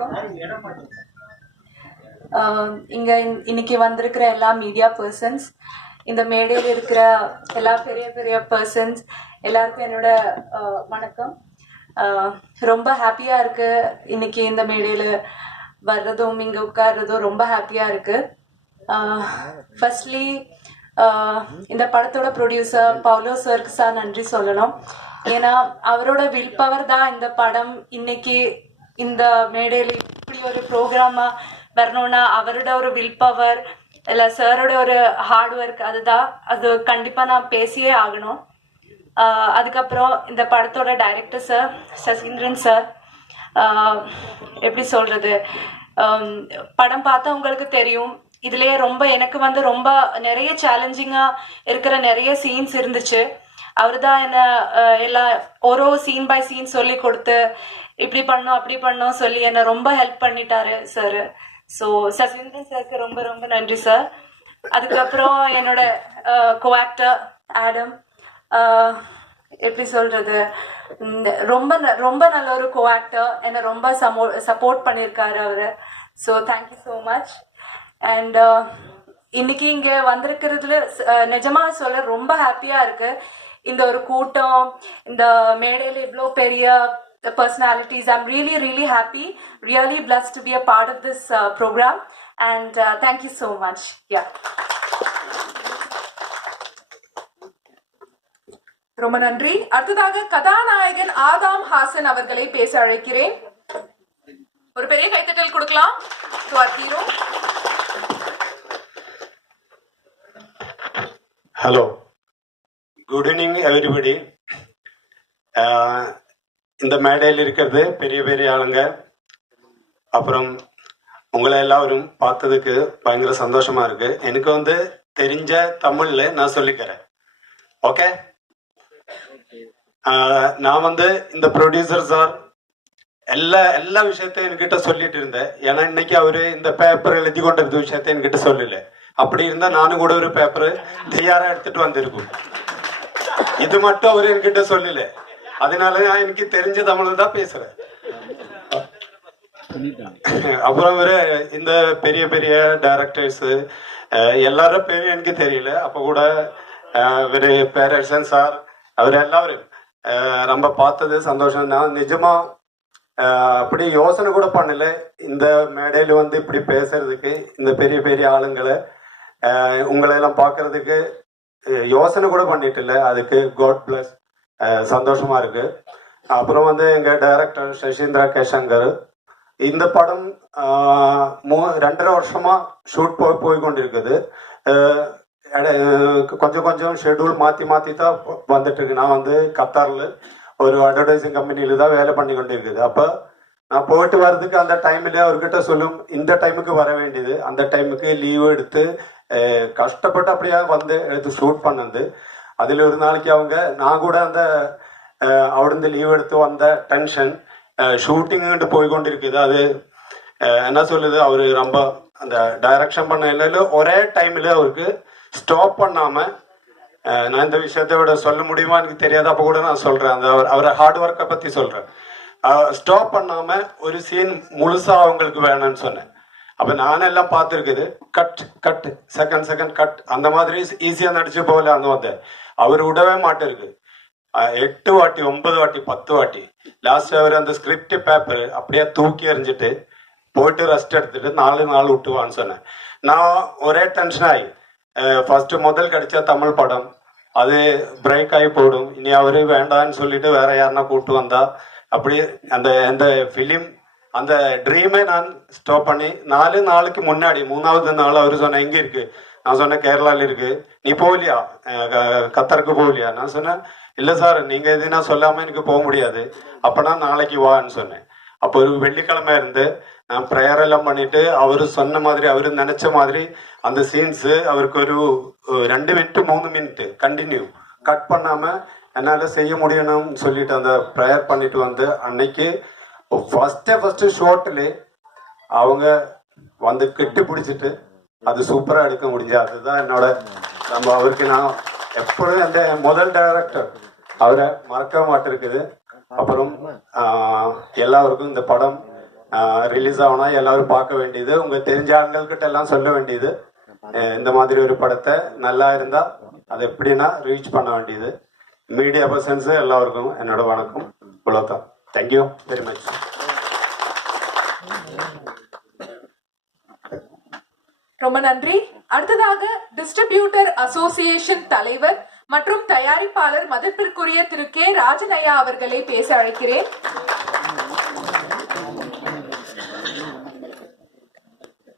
வணக்கம். இங்க இன்னைக்கு வந்திருக்கிற எல்லா மீடியா பர்சன்ஸ், இந்த மேடையில் இருக்கிற எல்லா பெரிய பெரிய பர்சன்ஸ் எல்லாருக்கும் என்னோட வணக்கம். ரொம்ப ஹாப்பியா இருக்கு இன்னைக்கு இந்த மேடையில வர்றதும் இங்க உட்கார்றதும் ரொம்ப ஹாப்பியா இருக்கு. ஃபர்ஸ்ட்லி இந்த படத்தோட ப்ரொடியூசர் பவுலோ சருக்கு நன்றி சொல்லணும். ஏன்னா அவரோட வில் பவர் தான் இந்த படம் இன்னைக்கு இந்த மேடையில் இப்படி ஒரு ப்ரோக்ராமா வரணும்னா அவரோட ஒரு வில் பவர் இல்லை சாரோட ஒரு ஹார்ட் ஒர்க் அது கண்டிப்பாக நான் பேசியே ஆகணும். அதுக்கப்புறம் இந்த படத்தோட டைரக்டர் சார் சசீந்திரன் சார், எப்படி சொல்றது, படம் பார்த்தா உங்களுக்கு தெரியும். இதுலயே எனக்கு ரொம்ப நிறைய சேலஞ்சிங்கா இருக்கிற நிறைய சீன்ஸ் இருந்துச்சு. அவரு தான் என்ன எல்லாம் ஒரு சீன் பை சீன் சொல்லி கொடுத்து இப்படி பண்ணும் அப்படி பண்ணும் சொல்லி என்ன ரொம்ப ஹெல்ப் பண்ணிட்டாரு சார். ஸோ சசீந்திரன் சாருக்கு ரொம்ப ரொம்ப நன்றி சார். அதுக்கப்புறம் என்னோட கோ ஆக்டர் ஆடம், எப்படி சொல்றது, ரொம்ப ரொம்ப நல்ல ஒரு கோ ஆக்டர், என்னை ரொம்ப சப்போர்ட் பண்ணியிருக்காரு அவரு. So thank you so much. And இன்னைக்கு இங்க வந்திருக்கிறதுல நிஜமா சொல்ல ரொம்ப ஹாப்பியா இருக்கு. இந்த ஒரு கூட்டம், இந்த மேடையில் இவ்வளோ பெரிய personalities. I'm really really happy, really blessed to be a part of this program, and thank you so much. Yeah. ரொம்ப நன்றி. அடுத்ததாக கதாநாயகன் ஆதாம் ஹாசன் அவர்களை பேச அழைக்கிறேன். ஒரு பெரிய கைத்தட்டல் கொடுக்கலாம். Hero. Hello, good evening everybody. இந்த மேடையில் இருக்கிறது பெரிய பெரிய ஆளுங்க. அப்புறம் உங்களை எல்லாரும் பார்த்ததுக்கு பயங்கர சந்தோஷமா இருக்கு. எனக்கு தெரிஞ்ச தமிழ்ல நான் சொல்லிக்கிறேன். ஓகே, நான் இந்த ப்ரொடியூசர் சார் எல்லா விஷயத்தையும் என்கிட்ட சொல்லிட்டு இருந்தேன். ஏன்னா இன்னைக்கு அவரு இந்த பேப்பர் எழுதி கொண்டிருந்த விஷயத்த என்கிட்ட சொல்லல. அப்படி இருந்தா நானும் கூட ஒரு பேப்பர் தயாரா எடுத்துட்டு வந்திருக்கும். இது மட்டும் அவரு என்கிட்ட சொல்லல. அதனால நான் எனக்கு தெரிஞ்ச தமிழ் தான் பேசுறேன். அப்புறம் இந்த பெரிய பெரிய டைரக்டர்ஸ் எல்லாரும் பேரும் எனக்கு தெரியல. அப்ப கூட பேரரசன் சார் அவர் எல்லாரும் நம்ம பார்த்தது சந்தோஷம். நான் நிஜமா அப்படி யோசனை கூட பண்ணல இந்த மேடையில இப்படி பேசுறதுக்கு, இந்த பெரிய பெரிய ஆளுங்களை உங்களை எல்லாம் பார்க்கறதுக்கு யோசனை கூட பண்ணிட்டு இல்லை. அதுக்கு காட் பிளஸ், சந்தோஷமா இருக்கு. அப்புறம் எங்க டைரக்டர் சசீந்திரா கேசங்கர், இந்த படம் 2.5 வருஷமா ஷூட் போய் கொண்டிருக்குது. கொஞ்சம் கொஞ்சம் ஷெட்யூல் மாத்தி தான் வந்துட்டு இருக்கு. நான் கத்தார்ல ஒரு அட்வர்டைசிங் கம்பெனியில தான் வேலை பண்ணி கொண்டு இருக்குது. அப்ப நான் போயிட்டு வர்றதுக்கு அந்த டைம்ல அவர்கிட்ட சொல்லும், இந்த டைமுக்கு வர வேண்டியது, அந்த டைமுக்கு லீவ் எடுத்து கஷ்டப்பட்டு அப்படியே எடுத்து ஷூட் பண்ணது. அதில் ஒரு நாளைக்கு நான் கூட அவிடுந்து லீவ் எடுத்து வந்த டென்ஷன் ஷூட்டிங்கு போய் கொண்டிருக்குது. அது என்ன சொல்லுது, அவரு ரொம்ப அந்த டைரக்ஷன் பண்ண இல்லை ஒரே டைம்ல அவருக்கு ஸ்டாப் பண்ணாம, நான் இந்த விஷயத்த விட சொல்ல முடியுமா எனக்கு தெரியாது. அப்போ கூட நான் சொல்றேன், அவரை ஹார்ட் ஒர்க்கை பத்தி சொல்றேன். ஸ்டாப் பண்ணாம ஒரு சீன் முழுசா அவங்களுக்கு வேணும்னு சொன்னேன். அப்ப நானெல்லாம் பார்த்துருக்குது, கட் கட் செகண்ட் கட் அந்த மாதிரி ஈஸியா நடிச்சு போகல. அவர் விடவே மாட்டிருக்கு. 8 வாட்டி 9 வாட்டி 10 வாட்டி லாஸ்ட் அவர் அந்த ஸ்கிரிப்ட் பேப்பர் அப்படியே தூக்கி எறிஞ்சிட்டு போயிட்டு ரெஸ்ட் எடுத்துட்டு 4 நாள் விட்டுவான்னு சொன்னேன். நான் ஒரே டென்ஷன் ஆகி, ஃபர்ஸ்ட் முதல் கிடைச்ச தமிழ் படம் அது பிரேக் ஆகி போடும், இனி அவரு வேண்டான்னு சொல்லிட்டு வேற யாருன்னா கூப்பிட்டு வந்தா அப்படி அந்த ஃபிலிம் அந்த ட்ரீமை நான் ஸ்டாப் பண்ணி 4 நாளுக்கு முன்னாடி 3வது நாள் அவரு சொன்ன எங்க இருக்கு, நான் சொன்னேன் கேரளால இருக்கு, நீ போகலையா கத்தருக்கு போகலையா? நான் சொன்னேன் இல்ல சார், நீங்க எதுனா சொல்லாம எனக்கு போக முடியாது, அப்பனா நாளைக்கு வான்னு சொன்னேன். அப்போ ஒரு வெள்ளிக்கிழமை இருந்து நான் ப்ரேயர் எல்லாம் பண்ணிட்டு அவரு சொன்ன மாதிரி அவரு நினைச்ச மாதிரி அந்த சீன்ஸ் அவருக்கு ஒரு 2 மினிட் 3 மினிட் கண்டினியூ கட் பண்ணாம என்னால செய்ய முடியணும்னு சொல்லிட்டு அந்த ப்ரேயர் பண்ணிட்டு அன்னைக்கு ஃபர்ஸ்ட் ஷார்ட்ல அவங்க கெட்டி பிடிச்சிட்டு அது சூப்பரா எடுக்க முடிஞ்சு. அதுதான் என்னோட அவருக்கு நான் எப்பொழுதும் அந்த முதல் டைரக்டர் அவரை மறக்க மாட்டிருக்குது. அப்புறம் எல்லாருக்கும் இந்த படம் ரிலீஸ் ஆகணும், எல்லாரும் பார்க்க வேண்டியது, உங்க தெரிஞ்ச ஆண்கள்கிட்ட எல்லாம் சொல்ல வேண்டியது. இந்த மாதிரி ஒரு படத்தை நல்லா இருந்தா அது எப்படின்னா ரீச் பண்ண வேண்டியது. மீடியா பர்சன்ஸ் எல்லாருக்கும் என்னோட வணக்கம். இவ்வளோதான். Thank you very much. ரொம்ப நன்றி. அடுத்ததாக டிஸ்ட்ரிபியூட்டர் அசோசியேஷன் தலைவர் மற்றும் தயாரிப்பாளர் மதிப்பிற்குரிய திரு கே ராஜனையா அவர்களை பேச அழைக்கிறேன்.